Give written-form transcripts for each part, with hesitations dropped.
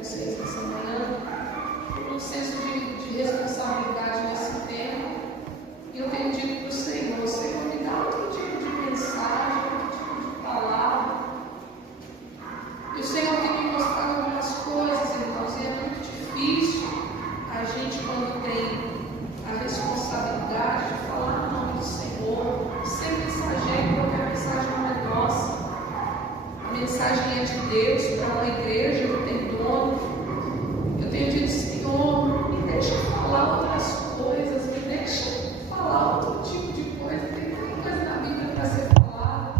vocês nessa manhã, por um senso de responsabilidade nesse tema. E eu tenho dito para o Senhor, me dá outro tipo de mensagem, outro tipo de palavra. E o Senhor tem me mostrado algumas coisas, irmãos, e é muito difícil a gente, quando tem a responsabilidade de falar no nome do Senhor, ser mensageiro, porque a mensagem não é nossa. A mensagem é de Deus para uma igreja que tem dono. Eu tenho dito, Senhor, me deixa falar outras coisas, me deixa falar outro tipo de coisa. Tem muita coisa na Bíblia para ser falada.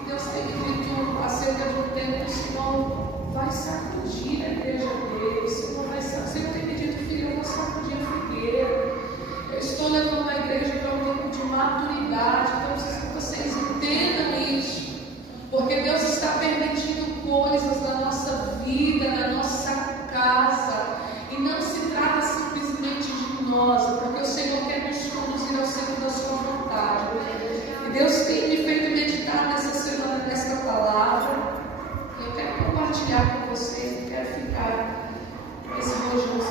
E Deus tem me dito acerca de um tempo, o Senhor vai sacudir a igreja dele. O Senhor tem me dito, filho, eu vou sacudir a figueira. Eu estou levando a igreja para um tempo de maturidade. Então, eu preciso que vocês entendam isso. Porque Deus está permitindo coisas na nossa vida, na nossa casa. E não se trata simplesmente de nós, porque o Senhor quer nos conduzir ao centro da sua vontade. E Deus tem me feito meditar nessa semana, nesta palavra. Eu quero compartilhar com vocês, não quero ficar com esse rojão, não.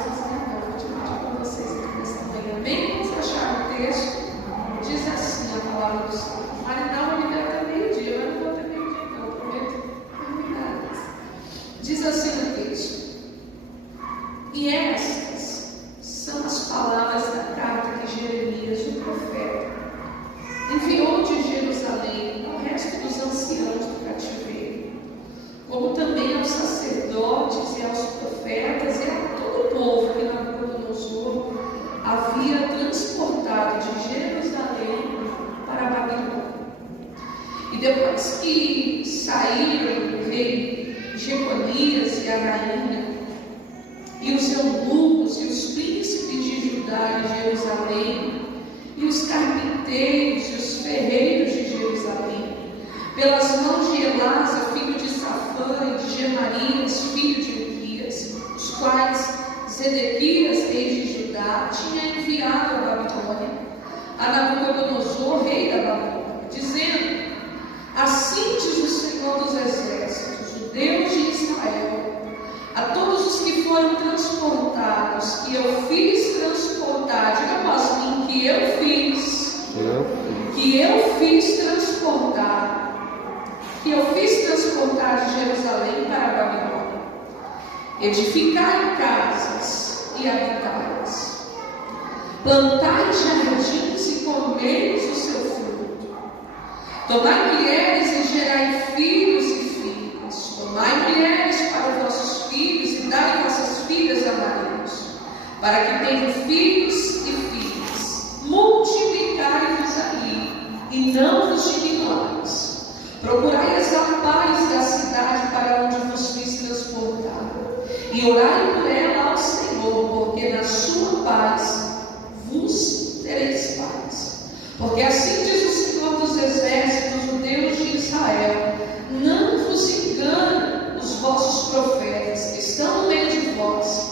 Eu vou dividir com vocês aqui nesta manhã. Bem, vamos achar o texto. Diz assim a palavra do Senhor. Marinal vai ligar até meio-dia, mas não vou até meio-dia, não. Eu prometo terminar isso. Diz assim o texto. E estas são as palavras da carta que Jeremias, o profeta, enviou de Jerusalém ao resto dos anciãos do cativeiro, como também aos sacerdotes e aos profetas e a todo o povo que Nabucodonosor havia transportado de Jerusalém para a Babilônia. E depois que saíram o rei Jeconias e a rainha, e os eunucos e os príncipes de Judá e Jerusalém, e os carpinteiros e os ferreiros de Jerusalém, pelas mãos de Elasa, filho de Safã, e de Gemarias, filho de Uquias, os quais Zedequias, rei de Judá, tinha enviado a Babilônia, a Nabucodonosor, rei da Babilônia, dizendo: assim diz o Senhor dos Exércitos, o Deus de Israel, a todos os que foram transportados, que eu fiz transportar, diga após mim, que eu fiz transportar de Jerusalém para a Babilônia. Edificai casas e habitai-as, plantai jardins e comei o seu fruto, tomai mulheres e gerai filhos e filhas, tomai mulheres para os vossos filhos e dai vossas filhas a maridos, para que tenham filhos e filhas. Multiplicai-vos aí e não vos diminuais. Procurai as paz da cidade para onde vos fiz transportar, e orai por ela ao Senhor, porque na sua paz vos tereis paz. Porque assim diz o Senhor dos Exércitos, o Deus de Israel: não vos engane os vossos profetas que estão no meio de vós,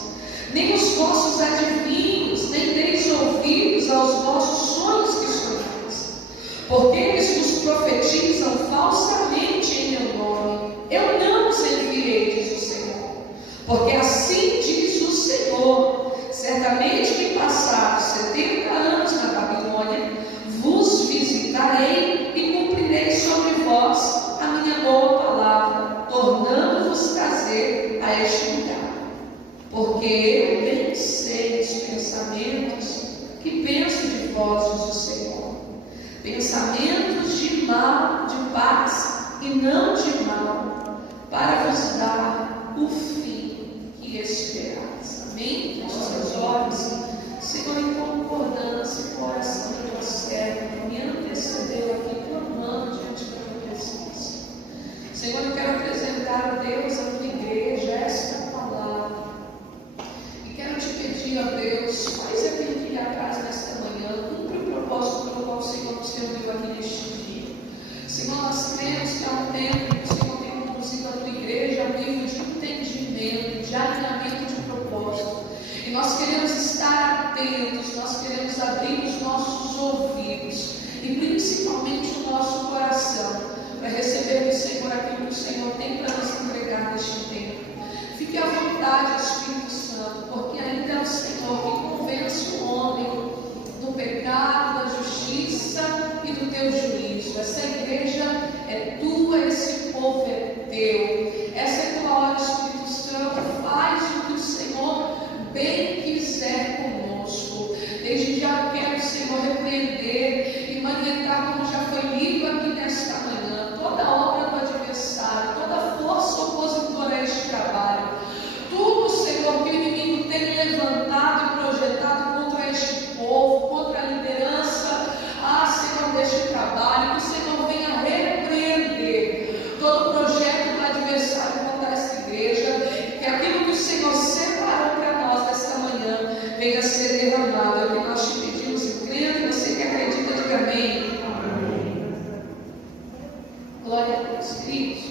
nem os vossos adivinhos, nem deis ouvidos aos vossos sonhos que sonhais, porque eles vos profetizam falsamente em meu nome. Eu não os enviei, diz o Senhor. Porque assim diz o Senhor: certamente que passados 70 anos na Babilônia, vos visitarei e cumprirei sobre vós a minha boa palavra, tornando-vos trazer a este lugar. Porque eu bem sei os pensamentos que penso de vós, diz o Senhor, pensamentos de mal, de paz e não de mal, para vos dar o fim que esperais. Amém? Feche seus olhos. Senhor, em concordância com a oração do teu servo, que me antecedeu aqui, clamando diante da tua presença. Senhor, eu quero apresentar a Deus, a tua igreja, esta palavra. E quero te pedir, a Deus, faz aquilo que lhe apraz nesta manhã, cumpre o propósito pelo qual o Senhor nos reuniu aqui neste dia. Senhor, nós cremos que há um tempo que o Senhor tem conduzido a tua igreja a nível de entendimento, de alinhamento de propósito. E nós queremos estar atentos, nós queremos abrir os nossos ouvidos e principalmente o nosso coração para receber do Senhor aquilo que o Senhor tem para nos entregar neste povo é teu. Essa é a tua hora, Espírito Santo. Faz o que o Senhor bem quiser conosco. Desde já quero, Senhor, repreender e manifestar, como já foi lido aqui nesta manhã, toda obra do adversário, toda força opositora a este trabalho. Tudo, Senhor, que o inimigo tem levantado e projetado contra este povo, contra a liderança, Senhor, deste trabalho, que o Senhor venha repreender todo projeto do adversário contra esta igreja, que aquilo que o Senhor separou para nós nesta manhã venha ser derramado. É o que nós te pedimos e crendo. Você que acredita, diga amém. Amém. Glória a Deus, queridos.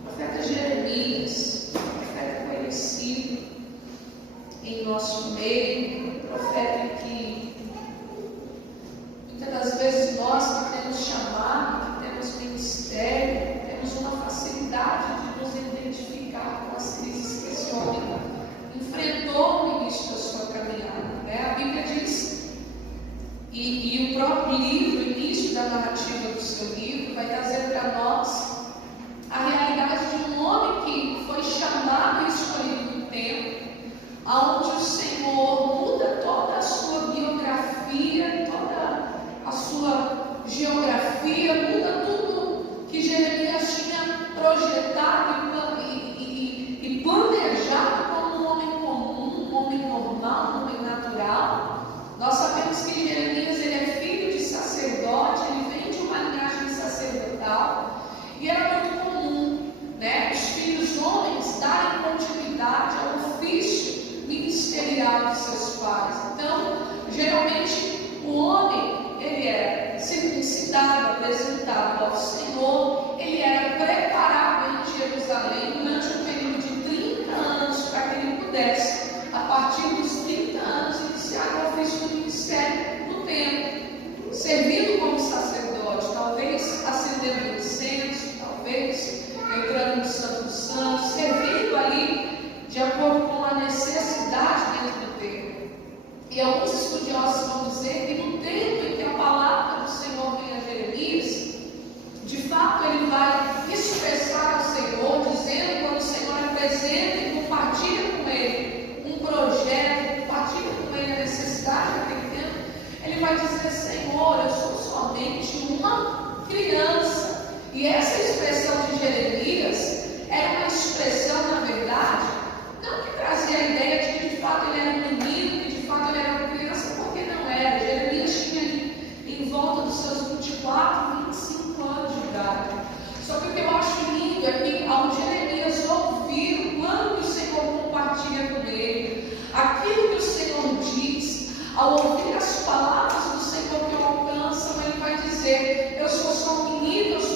O profeta Jeremias, profeta conhecido em nosso meio, profeta que muitas das vezes nós que temos chamado, que temos ministério, temos uma facilidade de nos identificar com as crises que esse homem enfrentou no início da sua caminhada, né? A Bíblia diz, e o próprio livro, o início da narrativa do seu livro, vai trazer para nós a realidade de um homem que foi chamado e escolhido no tempo, onde o Senhor muda toda a sua biografia, toda a sua geografia, muda tudo que Jeremias tinha projetado e planejado como um homem comum, um homem normal, um homem natural. Nós sabemos que Jeremias ele é filho de sacerdote, ele vem de uma linhagem sacerdotal, e era muito comum, né, os filhos homens darem continuidade ao ofício ministerial de seus pais. Então, geralmente, o homem, ele era circuncidado, apresentado ao Senhor, ele era preparado em Jerusalém durante um período de 30 anos para que ele pudesse, a partir dos 30 anos, iniciar o ofício do ministério no templo, servindo como sacerdote, talvez acendendo incenso, talvez entrando no Santo dos Santos, servindo ali de acordo com a necessidade dentro do templo. E alguns estudiosos vão dizer que no tempo em que a palavra do Senhor vem a Jeremias, de fato ele vai expressar ao Senhor, dizendo, quando o Senhor apresenta e compartilha com ele um projeto, compartilha com ele a necessidade daquele tempo, ele vai dizer: Senhor, eu sou somente uma criança. E essa expressão de Jeremias era uma expressão, na verdade, não que trazia a ideia de que de fato ele era um menino, que de fato ele era uma criança, porque não era. Jeremias tinha em volta dos seus 24, 25 anos de idade. Só que o que eu acho lindo é que ao Jeremias ouvir quando o Senhor compartilha com ele aquilo que o Senhor diz, ao ouvir as palavras do Senhor que o alcançam, ele vai dizer: eu sou só um menino, eu sou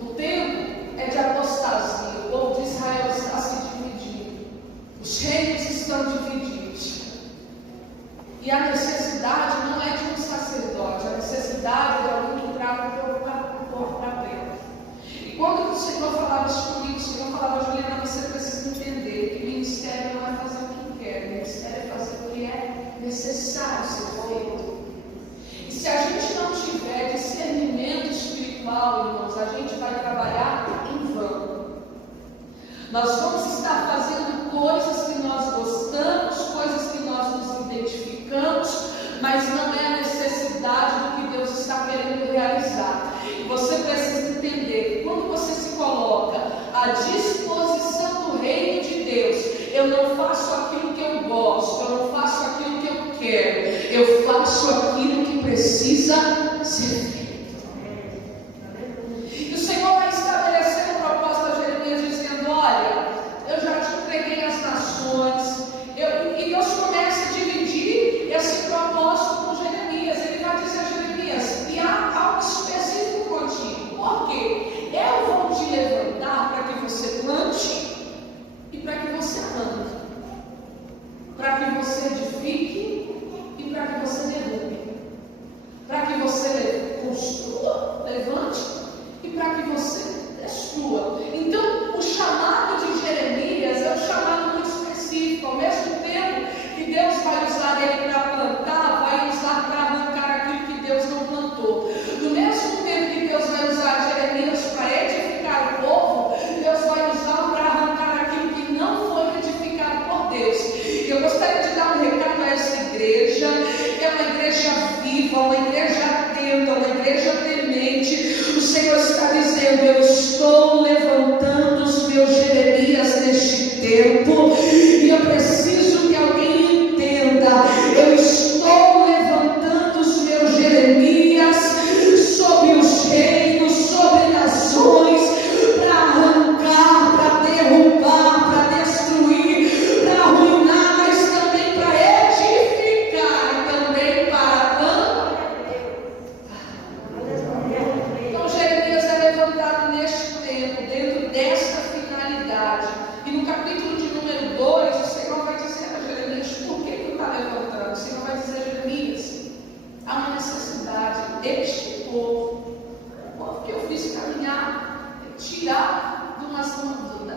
O tempo é de apostasia. O povo de Israel está se dividindo. Os reinos estão divididos. E a necessidade não é de um sacerdote. A necessidade é de alguém que traga o povo para perto. E quando o Senhor falava isso comigo, o Senhor falava: Juliana, você precisa entender que ministério não é fazer o que quer. Ministério é fazer o que é necessário ser feito. E se a gente não tiver discernimento espiritual, irmãos, a gente vai trabalhar em vão. Nós vamos estar fazendo coisas que nós gostamos, coisas que nós nos identificamos, mas não é a necessidade do que Deus está querendo realizar. E você precisa entender que quando você se coloca à disposição do reino de Deus, eu não faço aquilo que eu gosto, eu não faço aquilo que eu quero, eu faço aquilo que precisa ser feito. E o Senhor vai estabelecer uma proposta a Jeremias dizendo: olha, eu já te entreguei as nações. E Deus começa a dividir esse propósito com Jeremias. Ele vai dizer a Jeremias: e há algo específico contigo. Por quê? Eu vou te levantar para que você plante e para que você ande, para que você edifique e para que você derrube, para que você construa, levante, e para que você destrua. Então, o chamado de Jeremias é um chamado muito específico. Ao mesmo tempo que Deus vai usar ele para plantar, vai usar para arrancar aquilo que Deus não plantou. No mesmo tempo que Deus vai usar Jeremias para edificar o povo, Deus vai usar para arrancar aquilo que não foi edificado por Deus. Eu gostaria de dar um recado a essa igreja. É uma igreja viva, uma igreja atenta, uma igreja temente. O Senhor está dizendo: eu estou levantando os meus Jeremias neste tempo, e eu preciso que alguém entenda: eu estou levantando os meus Jeremias sobre os reinos, sobre nações, para arrancar, para derrubar, para destruir, para arruinar, mas também para edificar e também para plantar. Então Jeremias é levantado neste tempo, dentro desta finalidade. E no capítulo de número 2, o Senhor vai dizer a Jeremias: por que tu está levantando? O Senhor vai dizer a Jeremias: há uma necessidade deste povo, o povo que eu fiz caminhar, tirar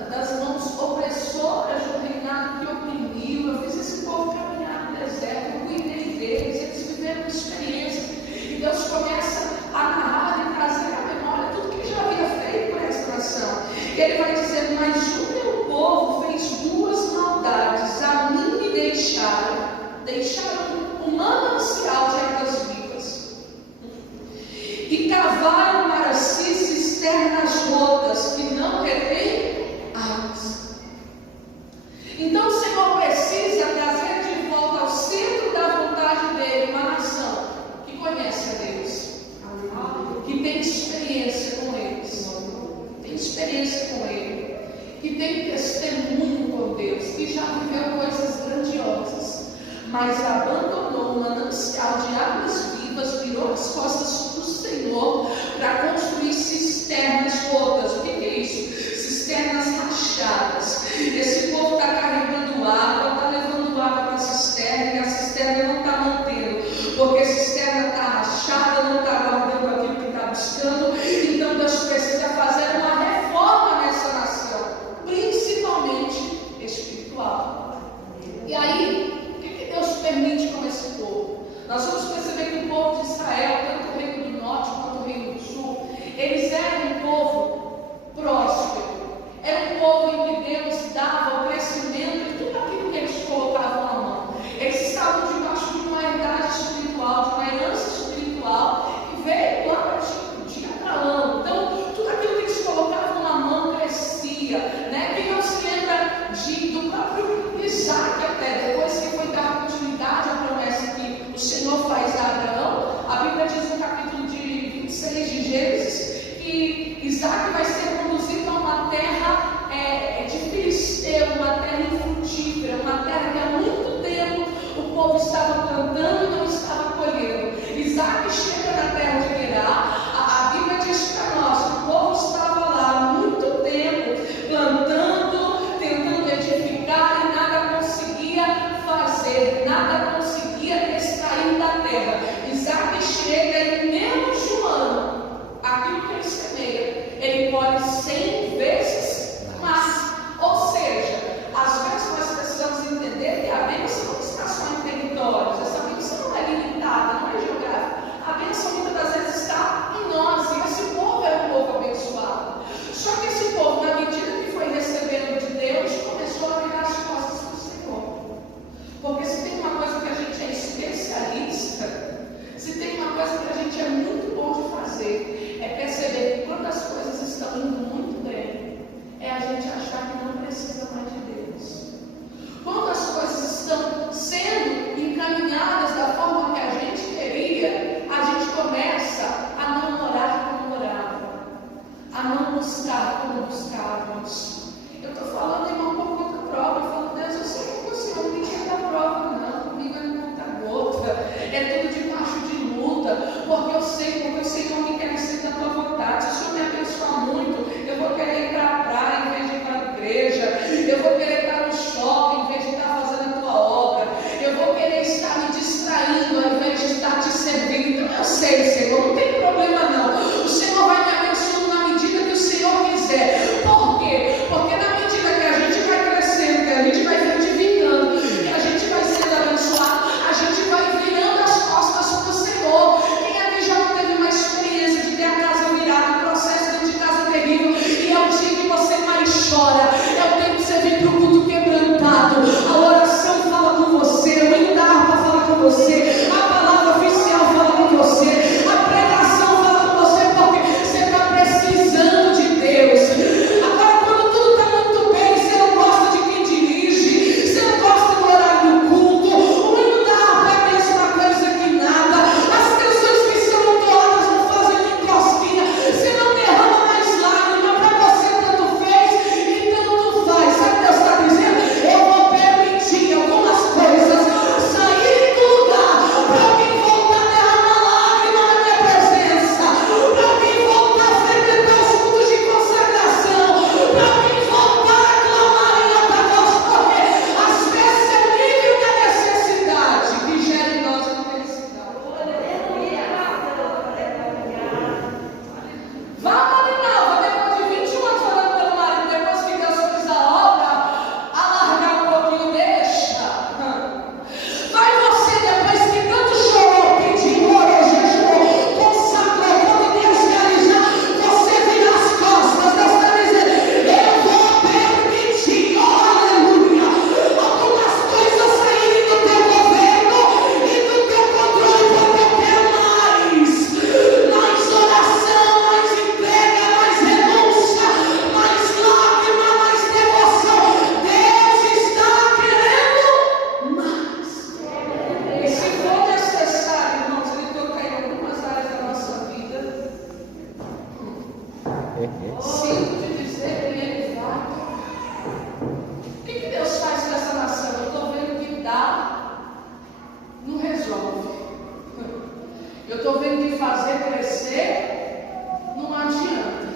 das mãos opressoras do reinado que oprimiu. Eu fiz esse povo caminhar no deserto, eu cuidei deles, eles viveram experiências. E Deus começa a narrar e trazer à memória tudo que ele já havia feito por essa nação. E ele vai dizer: mas o meu povo fez duas maldades, a mim me deixaram um manancial de águas vivas, e cavaram para si cisternas rotas que não retêm águas. Então o Senhor precisa trazer de volta ao centro da vontade dele uma nação que conhece a Deus, que tem experiência com Ele, que tem testemunho com Deus, que já viveu coisas grandiosas, mas abandonou o manancial de águas vivas, virou as costas para o Senhor para construir cisternas rotas. O que é isso? Cisternas rachadas. Esse povo está carregando água, está levando água para a cisterna, e a cisterna não está mantendo, porque a cisterna está rachada, não está guardando aquilo que está buscando. Então Deus precisa fazer uma reforma nessa nação, principalmente espiritual. E aí, o que Deus permite com esse povo? Nós vamos perceber que o povo de Israel, tanto o reino do norte quanto o reino do sul, eles eram um povo próspero. Era um povo em que Deus dava o crescimento e tudo aquilo que eles colocavam na mão. Eles estavam debaixo de uma herdade espiritual, de uma herança espiritual, que veio lá de Abraão. Então, tudo aquilo que eles colocavam na mão crescia, né? Quem não se lembra do próprio Isaac, até depois que foi dar continuidade à promessa que o Senhor faz a Abraão, a Bíblia diz no capítulo de 26 de Gênesis que Isaac vai ser conduzido a uma terra de filisteu, uma terra infrutífera, uma terra que há muito tempo o povo estava plantando e não estava colhendo. Isaac chega na terra de Gerar. A Bíblia diz para nós que o povo estava ele colhe 100 vezes mais. Ou seja, às vezes nós precisamos entender que a bênção não está só em territórios, essa bênção não é limitada, não é geográfica. A bênção muitas das vezes está em nós, e esse povo é um povo abençoado. Só que esse povo, na medida que foi recebendo de Deus, começou a virar as costas para o Senhor. Porque se tem uma coisa que a gente é especialista, se tem uma coisa que a gente é muito bom de fazer, é perceber que quando as coisas estão indo muito bem, é a gente achar que não precisa mais de Deus. Quando as coisas estão sendo encaminhadas da forma que a gente queria, a gente começa a não orar como orava, a não buscar como buscávamos. Eu estou falando, irmão, por conta própria. Eu falo, Deus, eu sei que o Senhor não me tira da prova, não. Comigo é conta gota, é tudo debaixo de luta, porque eu sei, porque o Senhor me quer ser da tua vontade. Se o Senhor me abençoar muito, eu vou querer ir para a praia em vez de ir para a igreja, eu vou querer estar no shopping em vez de estar fazendo a tua obra, eu vou querer estar me distraindo ao invés de estar te servindo. Então eu sei, Senhor, não tem problema não. O Senhor vai me abençoando na medida que o Senhor quiser. Por quê? Porque na medida que a gente vai crescendo, que a gente vai frutificando, que a gente vai sendo abençoado, a gente vai virando as costas para o Senhor. Quem aqui já não teve uma experiência de ter a casa virada, um processo dentro de casa terrível, e é o dia que você mais chora, é o tempo que você vem para o culto quebrantado, a oração fala com você, o hino da harpa fala com você, a palavra oficial fala com você, a pregação fala com você, porque você está precisando de Deus. Agora, quando tudo está muito bem, você não gosta de quem dirige, você não gosta do horário do culto, o hino da harpa é a mesma coisa que nada, as canções que são entoadas não fazem nem cosquinha, você não derrama mais lágrima, para você tanto fez e tanto faz. Sabe o que Deus está dizendo? Eu vou permitir algumas coisas saírem do lugar para alguém voltar a derramar lágrima na minha presença, para alguém voltar a frequentar os cultos de consagração, para alguém voltar a clamar em alta voz, porque às vezes é o nível da necessidade que gera em nós a felicidade. Vá Marinalva, depois de 21 anos orando pelo marido, depois que Deus fez a obra, alargar um pouquinho, deixa. Vai você, depois que tanto chorou, pediu, orou, jejuou, consagrou, quando Deus realizar, você vira as costas. Deus está dizendo, eu vou permitir, oh, aleluia, algumas coisas saírem do teu governo e do teu controle, porque eu quero mais oração, mais entrega, mais renúncia, mais lágrima, mais devoção. Deus está querendo mais. E se for necessário, irmãos, Ele tocar em algumas áreas da nossa vida, sinto te dizer que Ele vai. O que Deus faz com essa nação? Eu estou vendo que dá, não resolve. Eu estou vendo que fazer crescer não adianta.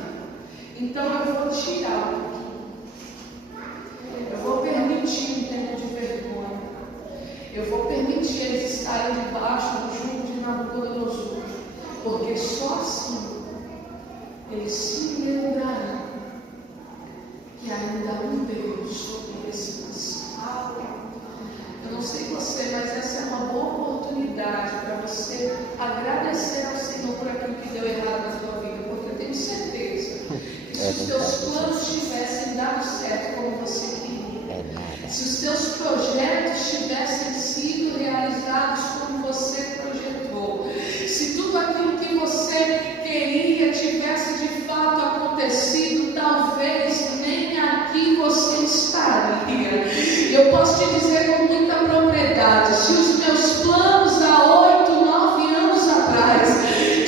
Então eu vou tirar um pouquinho. Eu vou permitir um tempo de vergonha. Eu vou permitir eles estarem debaixo do jugo de Nabucodonosor. Porque só assim eles se lembrarão que ainda há um Deus sobre esse nação. Eu não sei você, mas essa é uma boa oportunidade para você agradecer ao Senhor por aquilo que deu errado na sua vida, porque eu tenho certeza que se os teus planos tivessem dado certo como você queria, se os teus projetos tivessem sido realizados como você projetou, se tudo aquilo que você queria tivesse de fato acontecido, talvez nem aqui você estaria. Eu posso te dizer com muita propriedade, se os meus planos há 8, 9 anos atrás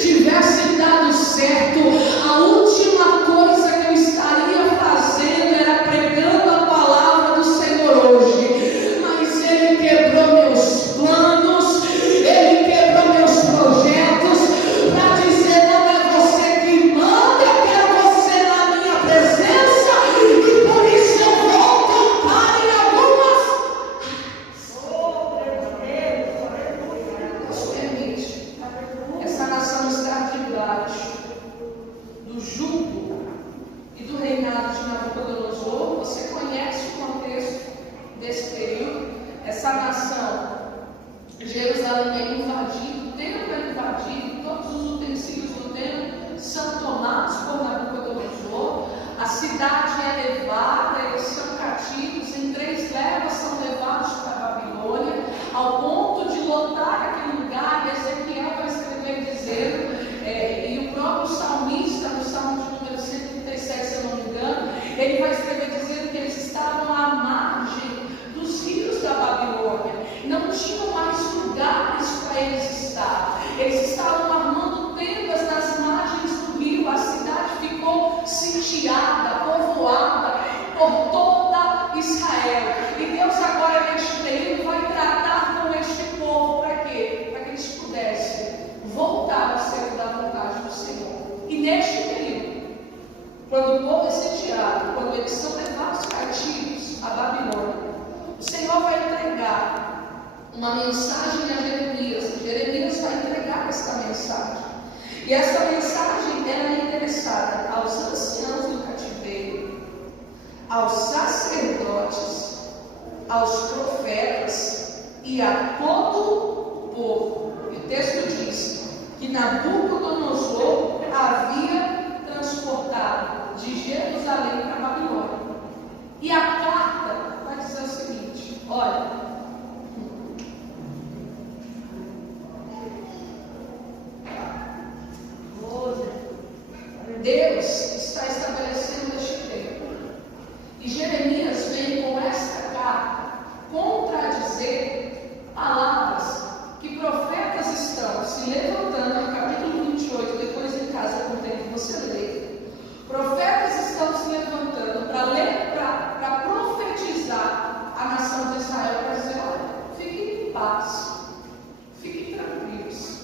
tivessem dado certo, a última coisa que eu estaria fazendo era pregando a palavra do Senhor hoje. Mas Ele quebrou meus planos, Ele quebrou meus projetos, para dizer, não é você que manda, eu quero você na minha presença, e por isso eu vou tocar em algumas Ele vai escrever dizendo que eles estavam à margem dos rios da Babilônia. Não tinham mais lugares para eles estar. Eles estavam armando tendas nas margens do rio. A cidade ficou sitiada, povoada por toda Israel. E Deus agora neste período vai tratar com este povo. Para quê? Para que eles pudessem voltar ao centro da vontade do Senhor. E neste período, quando o povo é sitiado, quando eles são levados cativos à Babilônia, o Senhor vai entregar uma mensagem a Jeremias. Jeremias vai entregar esta mensagem. E essa mensagem era endereçada aos anciãos do cativeiro, aos sacerdotes, aos profetas e a todo o povo. E o texto diz que Nabucodonosor havia transportado de Jerusalém para a Babilônia. E a carta vai dizer o seguinte: olha, Deus está estabelecendo este tempo. E Jeremias vem com esta carta contradizer palavras que profetas estão se levantando, no capítulo 28, depois em casa com o tempo você lê. Profetas estão se levantando para profetizar a nação de Israel, para dizer: olha, fiquem em paz, fiquem tranquilos.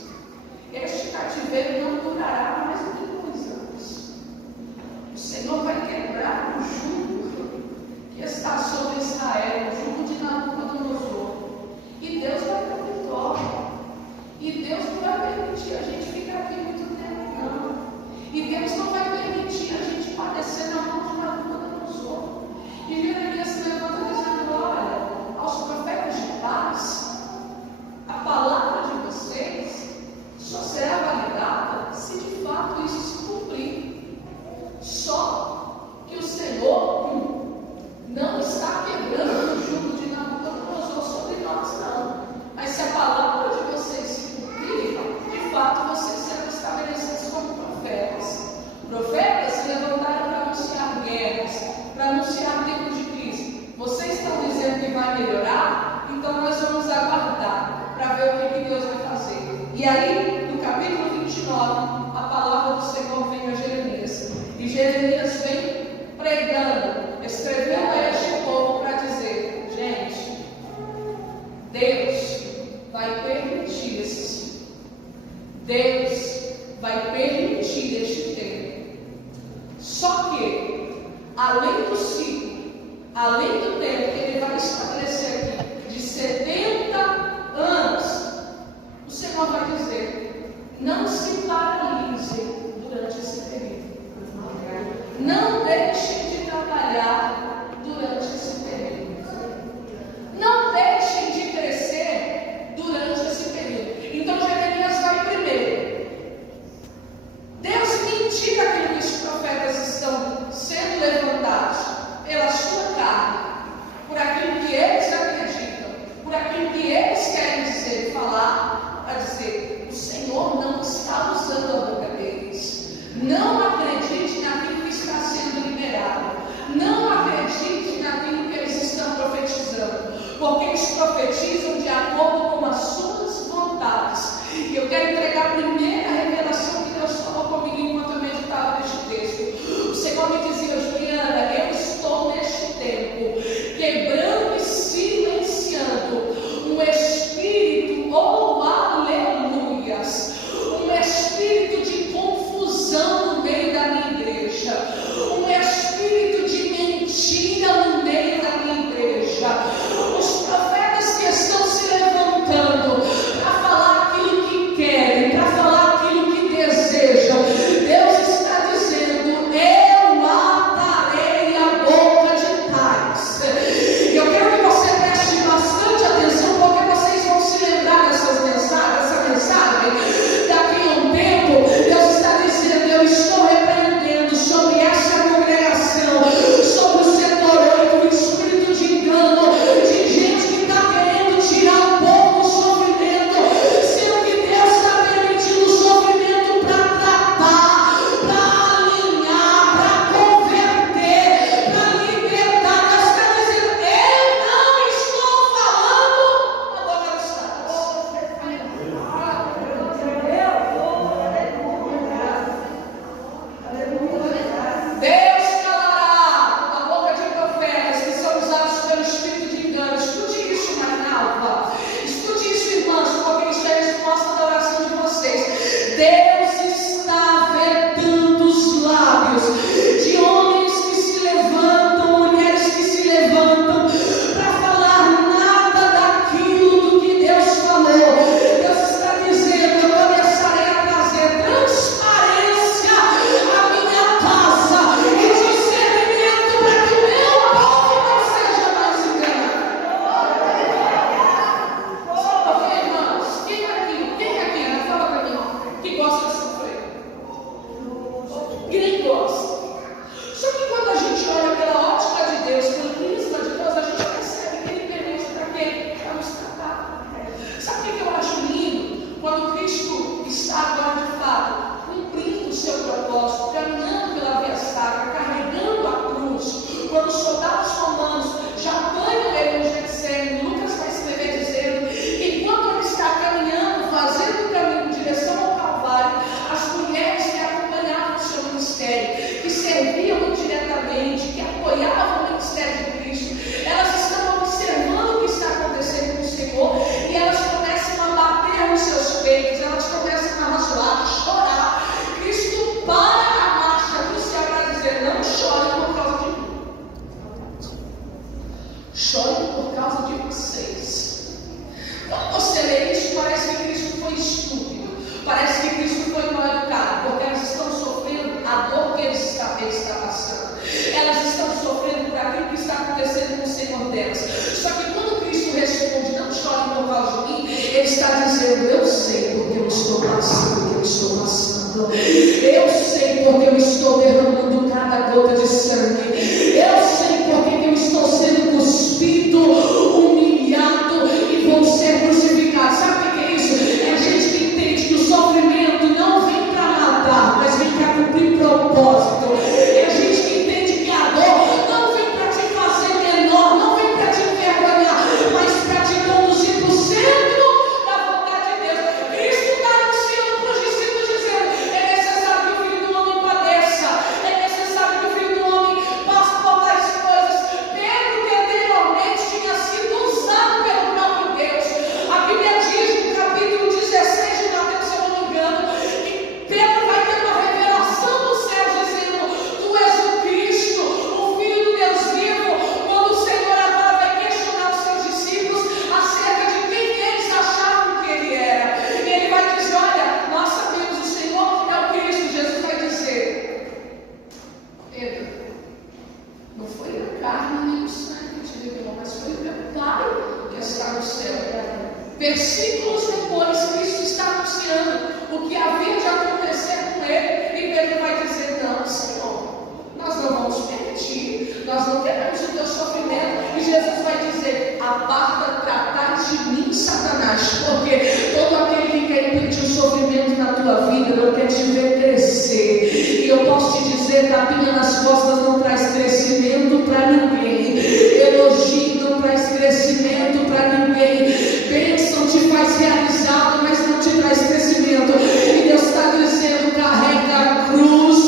Este cativeiro não durará mais do que 2 anos. O Senhor vai quebrar o jugo que está sobre Israel, o jugo de Nabucodonosor. E Deus vai dar vitória. E Deus não vai permitir a gente ficar aqui muito tempo, não. E Deus não vai permitir a gente padecer na mão de Nabucodonosor. E Jeremias se levanta dizendo: olha, aos profetas de paz, a palavra de vocês só será validada se de fato isso se cumprir. Só que o Senhor não está quebrando o jugo de Nabucodonosor sobre nós, não. Mas se a palavra de vocês se cumprir, de fato vocês serão estabelecidos como profetas. Profetas se levantaram para anunciar guerras, para anunciar tempo de crise. Vocês estão dizendo que vai melhorar? Então nós vamos aguardar para ver o que Deus vai fazer. E aí, no capítulo 29, a palavra do Senhor vem a Jeremias. E Jeremias vem pregando, escrevendo a este povo para dizer: gente, Deus vai permitir isso. Deus vai permitir este tempo. Só que, além do ciclo, além do tempo que ele vai estabelecer aqui, de 70 anos, o Senhor vai dizer: não se paralise durante esse período. Não deixem de trabalhar durante esse período. Não deixem de crescer durante esse período. Então Jeremias vai primeiro. Deus mentira aquilo que os profetas estão sendo levantados pela sua carne, por aquilo que eles acreditam, por aquilo que eles querem dizer, falar, para dizer: o Senhor não está usando a boca deles. Não acredite naquilo que está sendo liberado. delas. Só que quando Cristo responde, não chore por causa de mim, Ele está dizendo, eu sei porque eu estou passando o que eu estou passando. Eu sei porque eu estou derramando cada gota de sangue. Eu sei porque eu estou sendo cuspido, humilhado e vou ser crucificado. Sabe o que é isso? É a gente que entende que o sofrimento não vem para matar, mas vem para cumprir propósito. É a gente que entende que a dor não vem para te fazer menor, não vem para te envergonhar, mas para te conduzir para o centro da vontade de Deus. Cristo está anunciando para os discípulos, dizendo, é necessário que o Filho do Homem padeça, é necessário que o Filho do Homem passe por tais coisas. Pedro, que anteriormente tinha sido usado pelo próprio Deus, a Bíblia diz no capítulo 16 de Mateus, se eu não me engano, que Pedro vai ter uma revelação do céu dizendo, tu és o Cristo, o Filho do Deus vivo. Quando o Senhor agora vai questionar os seus discípulos acerca de quem eles achavam que Ele era, e Ele vai dizer, olha, nós sabemos, o Senhor é o Cristo. Jesus vai dizer, Pedro, não foi a carne nem o sangue que te revelou, mas foi o meu Pai que está no céu. Versículos depois, Cristo está anunciando o que havia de acontecer com Ele, e Pedro vai dizer, não, Senhor, nós não vamos permitir, nós não queremos o teu sofrimento. E Jesus vai dizer, aparta, tratar de mim, Satanás, porque todo aquele que quer impedir o sofrimento na tua vida não quer te ver crescer. E eu posso te dizer, tapinha nas costas não traz crescimento para ninguém, elogio não traz crescimento para ninguém, bênção te faz realizado, mas não te traz crescimento. E Deus está dizendo, carrega a cruz,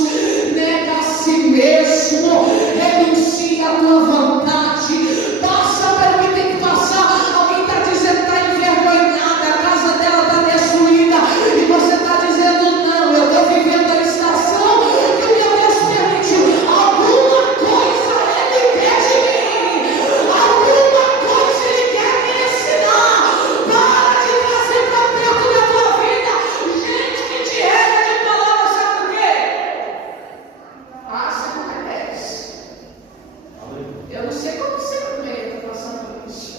nega a si mesmo, renuncia a tua vontade, passa pelo que tem que passar. Alguém está dizendo que está envergonhada, a casa dela está destruída, e você está dizendo, não, eu estou vivendo a estação que o meu Deus permitiu. Alguma coisa Ele quer de mim, alguma coisa Ele quer me ensinar. Para de trazer para perto da tua vida gente que te rega de palavras, sabe por quê? Ah, você não merece. Eu não sei como você aguenta passando por isso.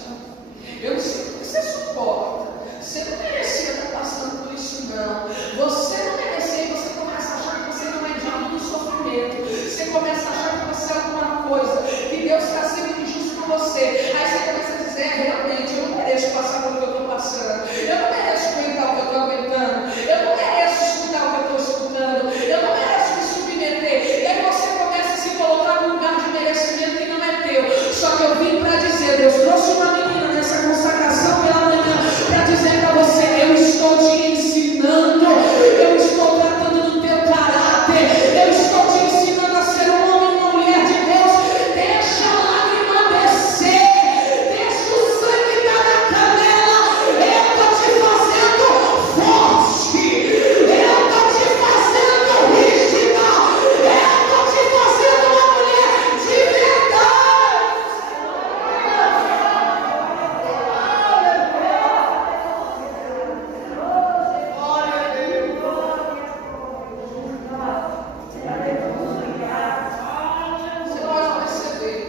Eu não sei como você suporta. Você não merecia estar passando por isso, não. Você não merecia, e você começa a achar que você não é digno do sofrimento. Você começa a achar que você é alguma coisa, que Deus está sendo injusto com você. Aí você começa a dizer, realmente, eu não mereço passar pelo que eu estou passando. Eu não mereço aguentar o que eu estou aguentando. Eu não mereço escutar o que eu estou escutando. Eu não mereço me submeter. E aí você começa a se colocar num lugar de merecimento que não é teu. Só que eu vim para dizer, Deus trouxe uma menina nessa consagração pela manhã para dizer para você, eu estou te ensinando, eu estou tratando do teu caráter, eu estou te ensinando a ser um homem e uma mulher de Deus. Deixa a lágrima descer, deixa o sangue estar na canela. Eu estou te fazendo forte, eu estou te fazendo rígida, eu estou te fazendo uma mulher de verdade. Você pode perceber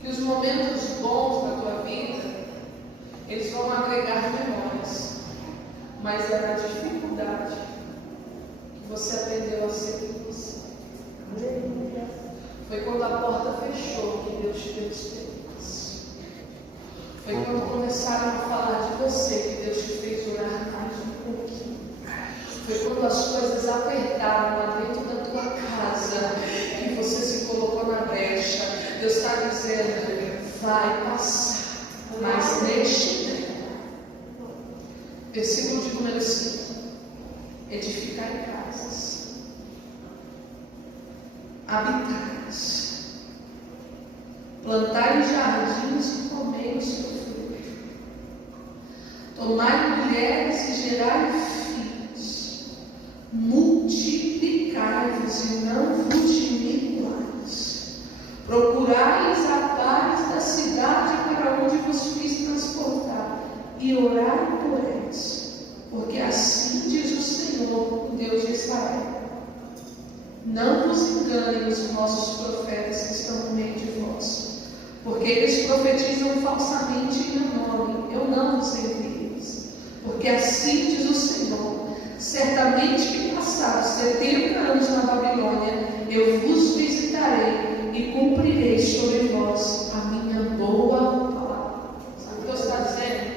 que os momentos bons da tua vida, eles vão agregar memórias, mas é na dificuldade que você aprendeu a ser quem você é. Foi quando a porta fechou que Deus te deu esperança. Foi quando começaram a falar de você que Deus te fez orar mais um pouquinho. Foi quando as coisas apertaram lá dentro da tua casa que você se colocou na brecha. Deus está dizendo, vai passar, mas deixe tempo. Versículo de número 5. Edificar em casas, habitais, plantar em jardins e comer o seu fruto, tomar mulheres e gerar filhos, multiplicai-vos e não vos diminuais, procurai-lhes a paz da cidade para onde vos fiz transportar, e orai por eles, porque assim diz o Senhor, o Deus de Israel: não vos enganem os vossos profetas que estão no meio de vós, porque eles profetizam falsamente em meu nome. Eu não vos enviei, porque assim diz o Senhor: certamente que passados 70 anos na Babilônia, eu vos visitarei e cumprirei sobre vós a minha boa palavra. Sabe o que Deus está dizendo?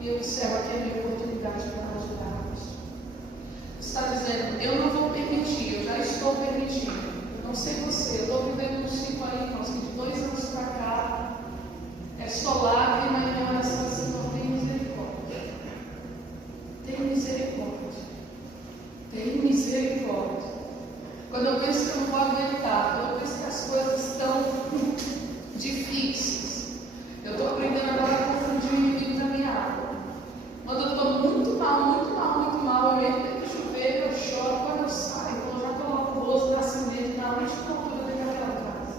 E eu observo aqui a minha oportunidade para nós orarmos. Está dizendo: eu não vou permitir, eu já estou permitindo. Não sei você, eu estou vivendo um ciclo aí, irmãos, que de 2 anos para cá é só lágrima e minha oração assim: não tem misericórdia. Tem misericórdia. Tem misericórdia. Quando eu penso que eu não vou aguentar, quando eu penso que as coisas estão difíceis, eu estou aprendendo agora a confundir o inimigo da minha água. Quando eu estou muito mal, eu entro no chuveiro, eu choro, quando eu saio, eu já coloco o rosto da acendente na frente da altura daquela casa.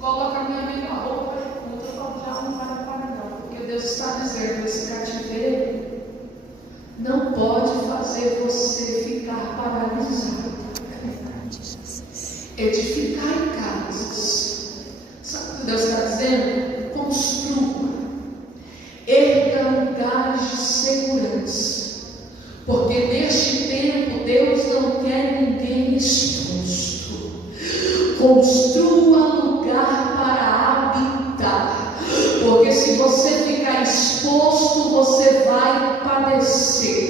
Coloco a minha mesma roupa e eu falo: já não vai para não, porque Deus está dizendo: esse cativeiro não pode fazer você ficar paralisado. Edificar em casas. Sabe o que Deus está dizendo? Construa. Erga lugares de segurança. Porque neste tempo Deus não quer ninguém exposto. Construa lugar para habitar. Porque se você ficar exposto, você vai padecer.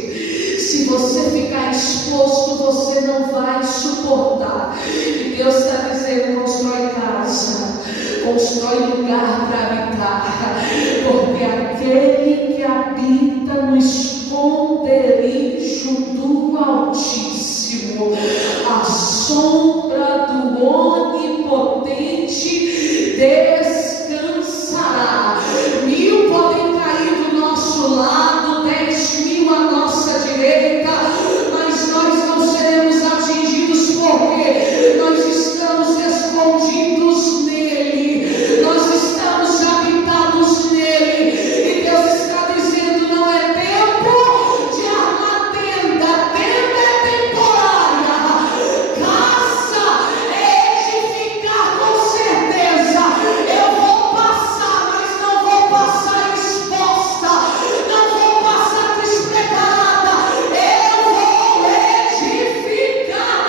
Se você ficar exposto, você não vai suportar. E Deus está dizendo: constrói casa, constrói lugar para habitar. Porque aquele que habita no esconderijo do Altíssimo, a sombra do Onipotente descansará. 1000 podem cair do nosso lado, 10.000 à nossa direita, mas nós não seremos atingidos, porque nós estamos escondidos nele, nós estamos habitados nele. E Deus está dizendo: não é tempo de armar tenda, tenda é temporária, casa é edificar com certeza. Eu vou passar, mas não vou passar exposta, não vou passar despreparada, eu vou edificar.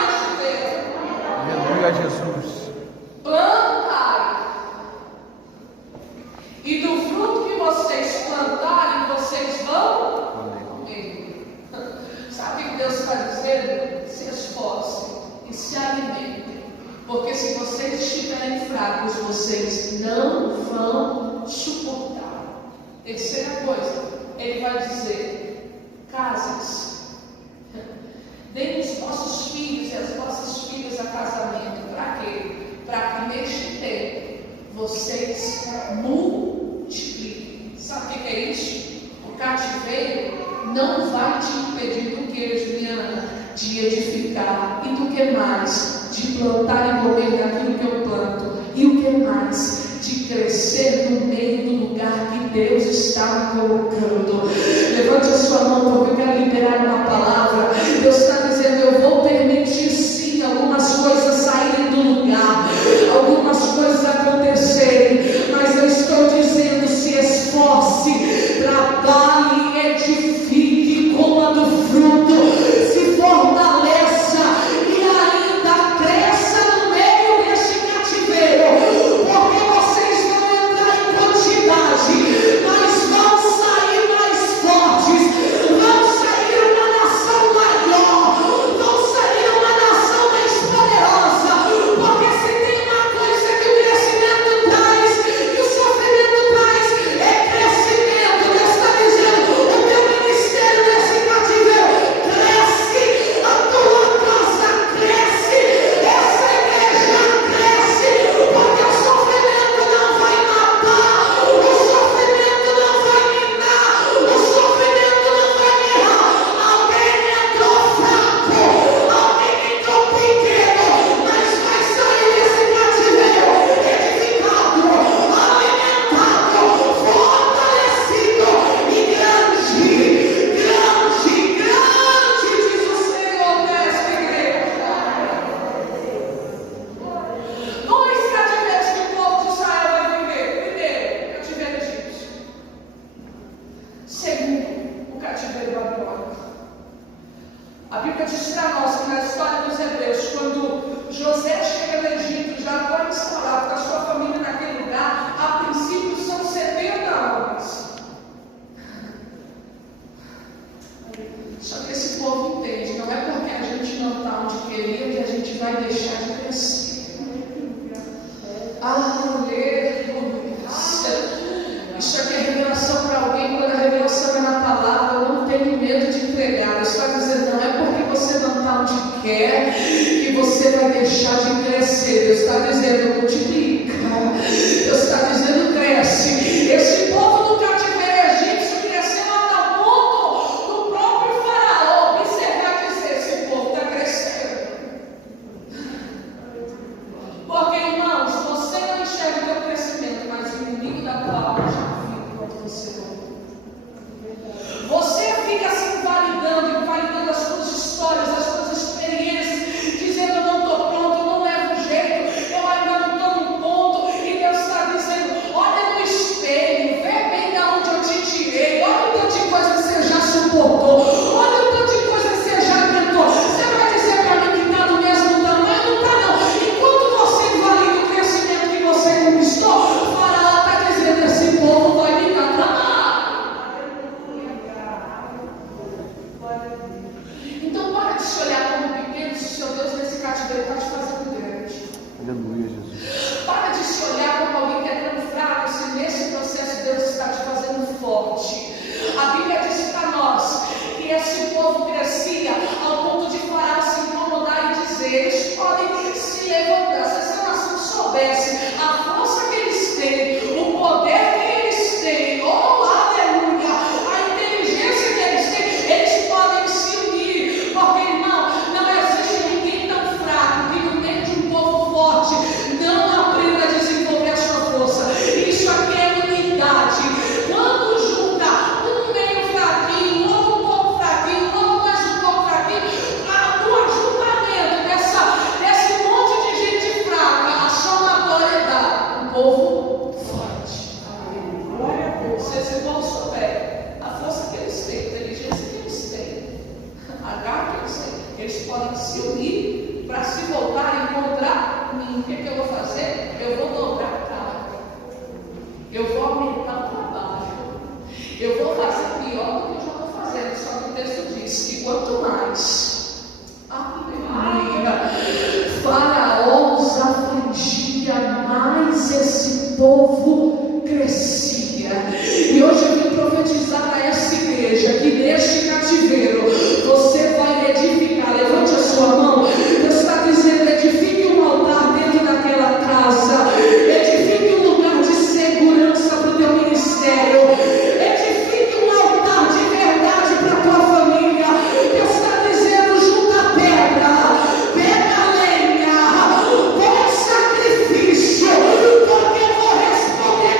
Aleluia, Jesus. Plantai, e do fruto que vocês plantarem, vocês vão comer. Sabe o que Deus está dizendo? Se esforcem e se alimentem, porque se vocês estiverem fracos, vocês não vão suportar. Terceira coisa, ele vai dizer: casas. Deem os vossos filhos e as vossas filhas a casamento. Para quê? Para que neste tempo vocês multipliquem. Sabe o que é isso? O cativeiro não vai te impedir do que, Juliana? De edificar. E do que mais? De plantar e comer daquilo que eu planto. E o que mais? De crescer no meio do lugar que Deus está me colocando. Levante a sua mão, porque eu quero liberar uma palavra. Deus está dizendo: eu vou permitir sim algumas coisas saírem do lugar, algumas coisas acontecerem, mas eu estou dizendo: se esforce, trabalhe, edifique, coma do fruto, se fortaleça e ainda cresça no meio deste cativeiro, porque vocês vão entrar em quantidade, mas vão sair mais fortes, vão sair uma nação maior, vai deixar de crescer. Aleluia. Isso aqui é revelação para alguém. Quando a revelação é na palavra, eu não tenho medo de entregar. Deus está dizendo, não é porque você não está onde quer que você vai deixar de crescer. Deus está dizendo, multiplica. Deus está dizendo, cresce. Esse povo do cativeiro egípcio cresceu a tal ponto do próprio faraó observar e dizer, esse povo está crescendo. Porque, irmãos, você não enxerga o teu crescimento, mas o inimigo da tua alma já viu enquanto você não. Você fica se invalidando as suas histórias, as suas experiências, dizendo, eu não estou pronto, eu não levo jeito, eu ainda não estou no ponto, e Deus está dizendo, olha no espelho, vê bem de onde eu te tirei, olha o tanto de coisa que você já suportou, olha o tanto de coisa que você já aguentou. Você vai dizer para mim que está no mesmo tamanho? Não está não. Enquanto você invalida o crescimento que você conquistou, o faraó está dizendo, esse povo vai me catar. Então para de se olhar como pequeno, se o seu Deus nesse cativeiro está te fazendo grande. Aleluia, Jesus. Para de se olhar como alguém que é tão fraco, se nesse processo Deus está te fazendo forte. A Bíblia diz para nós que esse povo crescia ao ponto de Faraó se incomodar e dizer, eles podem se levantar. Se essa nação soubesse a força que eles têm, o poder que eles têm, oh aleluia, a inteligência que eles têm, eles podem se unir, porque irmão, não existe ninguém tão fraco que no meio de um povo forte não aprenda a desenvolver a sua força. Isso aqui é unidade. Quando junta um meio fraquinho, outro um pouco fraquinho, outro mais um pouco fraquinho, no ajuntamento desse monte de gente fraca, a somatória dá um povo forte. Se esse povo souber a força que eles têm, a inteligência que eles têm, a garra que eles têm, eles podem se unir para se voltarem contra mim. O que eu vou fazer? Eu vou dobrar a carga, eu vou aumentar o trabalho, eu vou fazer pior do que eu já estou fazendo. Só que o texto diz que quanto mais, aleluia, Faraó os afligia, mais esse povo crescia. E hoje eu vim profetizar a essa igreja que neste cativeiro você vai edificar. Levante a sua mão. Deus está dizendo, edifique um altar dentro daquela casa, edifique um lugar de segurança para o teu ministério, edifique um altar de verdade para a tua família. Deus está dizendo, junta pedra, pega lenha, põe sacrifício, porque eu vou responder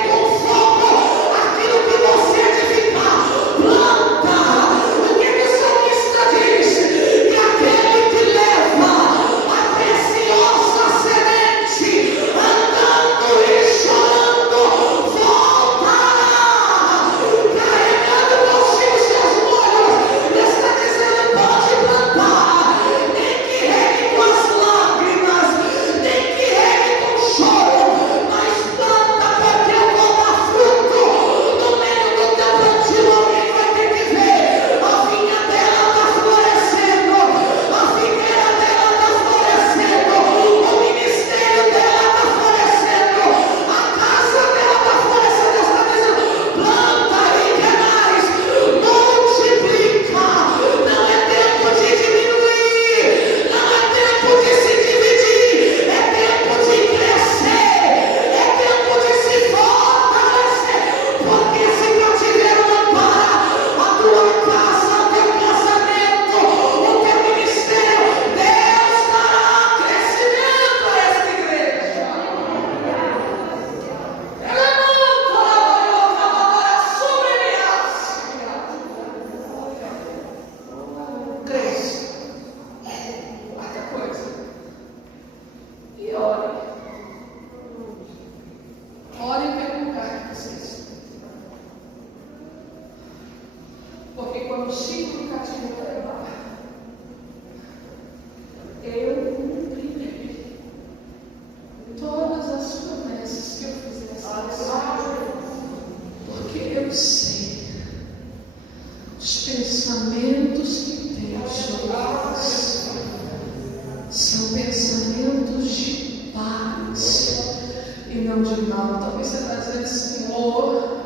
pensamentos de paz e não de mal. Talvez você está dizendo, Senhor,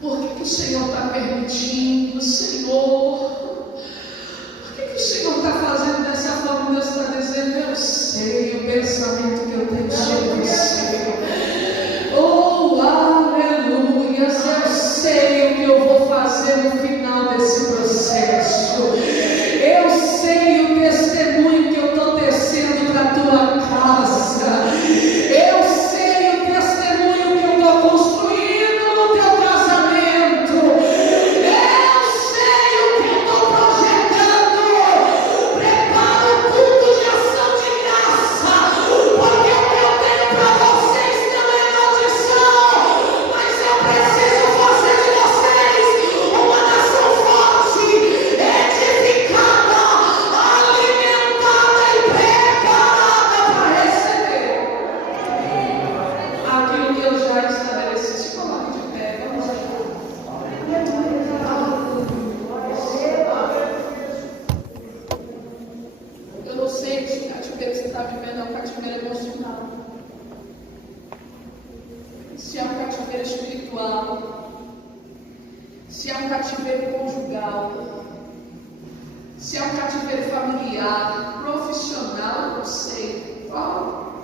por que o Senhor está permitindo, Senhor? Por que o Senhor está fazendo dessa forma? Deus está dizendo, eu sei o pensamento que eu tenho sobre você. Oh, aleluia, eu sei o que eu vou fazer no final desse processo. Eu sei o testemunho que eu estou tecendo para a tua casa. Eu sei o testemunho que eu estou construindo no teu casamento. Eu sei o que eu estou projetando. Prepara um culto de ação de graça, porque o que eu tenho para vocês não é maldição, mas eu preciso fazer de vocês uma nação forte, edificada, alimentada e preparada para receber aquilo que eu já estabeleci. Se coloque de pé, vamos lá. Eu não sei se o cativeiro que você está vivendo é um cativeiro emocional, se é um cativeiro espiritual, se é um cativeiro conjugal, se é um cativeiro familiar, profissional, eu não sei qual.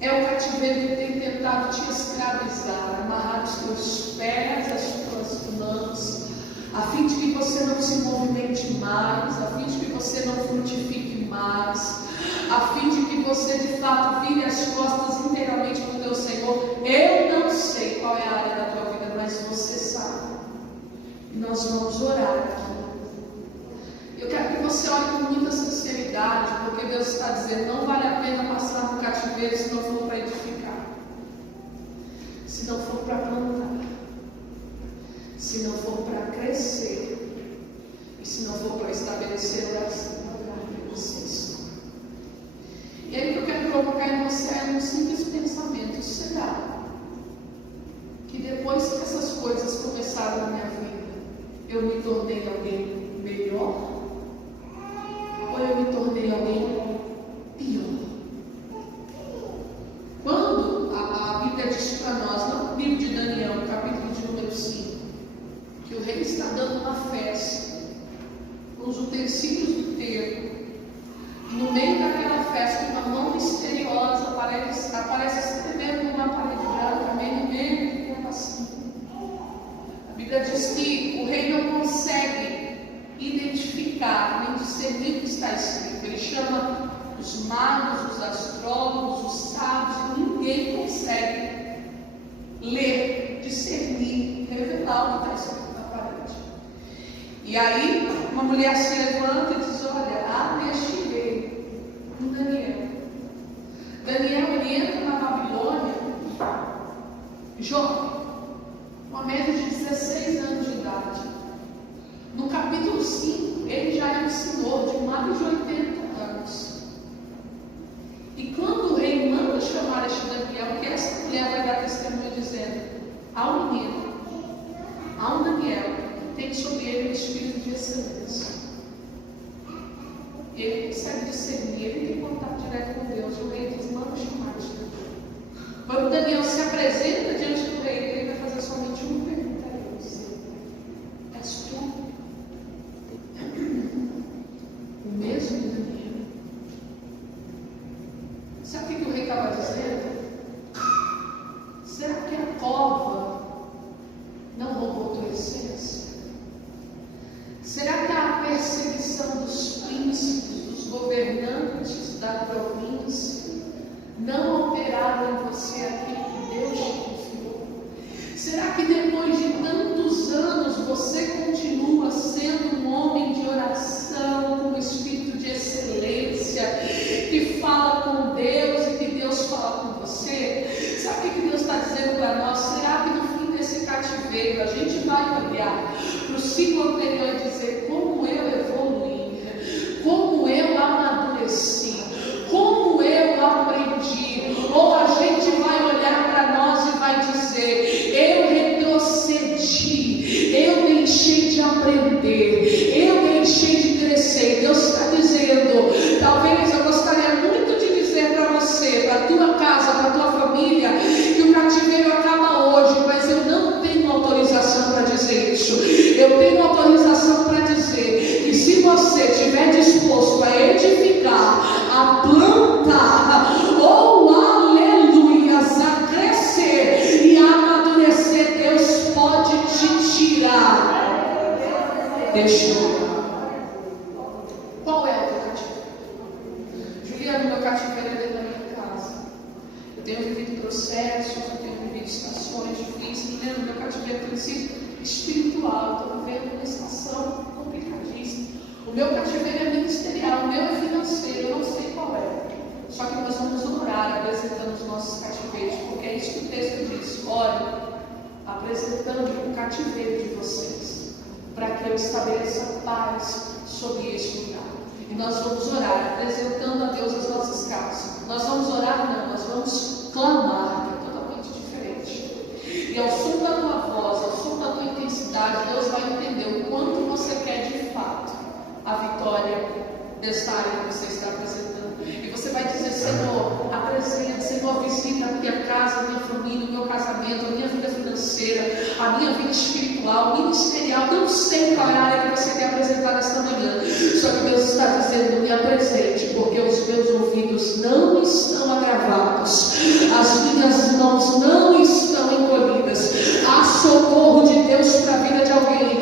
É o cativeiro que tem tentado te escravizar, amarrar os teus pés, as tuas mãos, a fim de que você não se movimente mais, a fim de que você não frutifique mais, a fim de que você de fato vire as costas inteiramente para o teu Senhor. Eu não sei qual é a área da tua vida, mas você sabe. E nós vamos orar aqui. Eu quero que você ore com muita sinceridade, porque Deus está dizendo, não vale a pena passar no cativeiro se não for para edificar, se não for para plantar, se não for para crescer, e se não for para estabelecer oração no lugar que você está. E aí o que eu quero provocar em você é um simples pensamento. Será que depois que essas coisas começaram na minha vida, eu me tornei alguém melhor? Ou eu me tornei alguém pior? Quando a Bíblia diz para nós, no livro de Daniel, no capítulo de número 5, que o rei está dando uma festa com os utensílios do templo, e no meio daquela festa, uma mão misteriosa aparece escrevendo numa parede branca, meio no meio do tempo assim. A Bíblia diz que o rei não consegue identificar nem discernir o que está escrito. Ele chama os magos, os astrólogos, os sábios, e ninguém consegue ler, discernir, revelar o que está escrito na parede. E aí uma mulher se levanta e diz, olha, há neste rei um Daniel. Daniel, ele entra na Babilônia jovem, uma média de 16 anos de idade. No capítulo 5, ele já é um senhor de mais de 80 anos. E quando o rei manda chamar este Daniel, que essa mulher vai dar testemunho dizendo, há um menino, há um Daniel, que tem sobre ele o espírito de excelência. Ele consegue discernir, ele tem contato direto com Deus. O rei diz, manda chamar este Daniel. Quando Daniel se apresenta diante do rei, ele vai fazer somente uma pergunta a ele, dizer, és tu o mesmo Daniel? Sabe o que o rei estava dizendo? Será que a cova não roubou tua essência? Será que a perseguição dos príncipes, dos governantes da província, não operaram em você aquilo que Deus te confiou? Será que depois de tantos anos você continua sendo um homem de oração, com um espírito de excelência, que fala com Deus e que Deus fala com você? Sabe o que Deus está dizendo para nós? Será que no fim desse cativeiro a gente vai olhar para o ciclo anterior e dizer como eu evoluí, como eu amadureci, como eu aprendi? Ou a gente vai olhar para nós e vai dizer, eu retrocedi, eu deixei de aprender, eu deixei de crescer. Deus está dizendo, talvez eu gostaria muito criando meu cativeiro dentro da minha casa. Eu tenho vivido processos, eu tenho vivido estações difíceis, meu cativeiro tem sido espiritual, estou vivendo uma estação complicadíssima. O meu cativeiro é ministerial, o meu é financeiro, eu não sei qual é. Só que nós vamos orar apresentando os nossos cativeiros, porque é isso que o texto diz. Ore, apresentando o cativeiro de vocês, para que eu estabeleça paz sobre este lugar. E nós vamos orar, apresentando a Deus as nossas causas. Nós vamos orar, não, nós vamos clamar, que é totalmente diferente. E ao som da tua voz, ao som da tua intensidade, Deus vai entender o quanto você quer de fato a vitória desta área que você está apresentando. E você vai dizer: Senhor, apresenta, Senhor, visita a minha casa, a minha família, o meu casamento, a minha vida financeira, a minha vida espiritual, ministerial. Não sei qual é a área que você quer apresentar nesta manhã. Só que Deus está dizendo: me apresente, porque os meus ouvidos não estão agravados, as minhas mãos não estão encolhidas. Há socorro de Deus para a vida de alguém.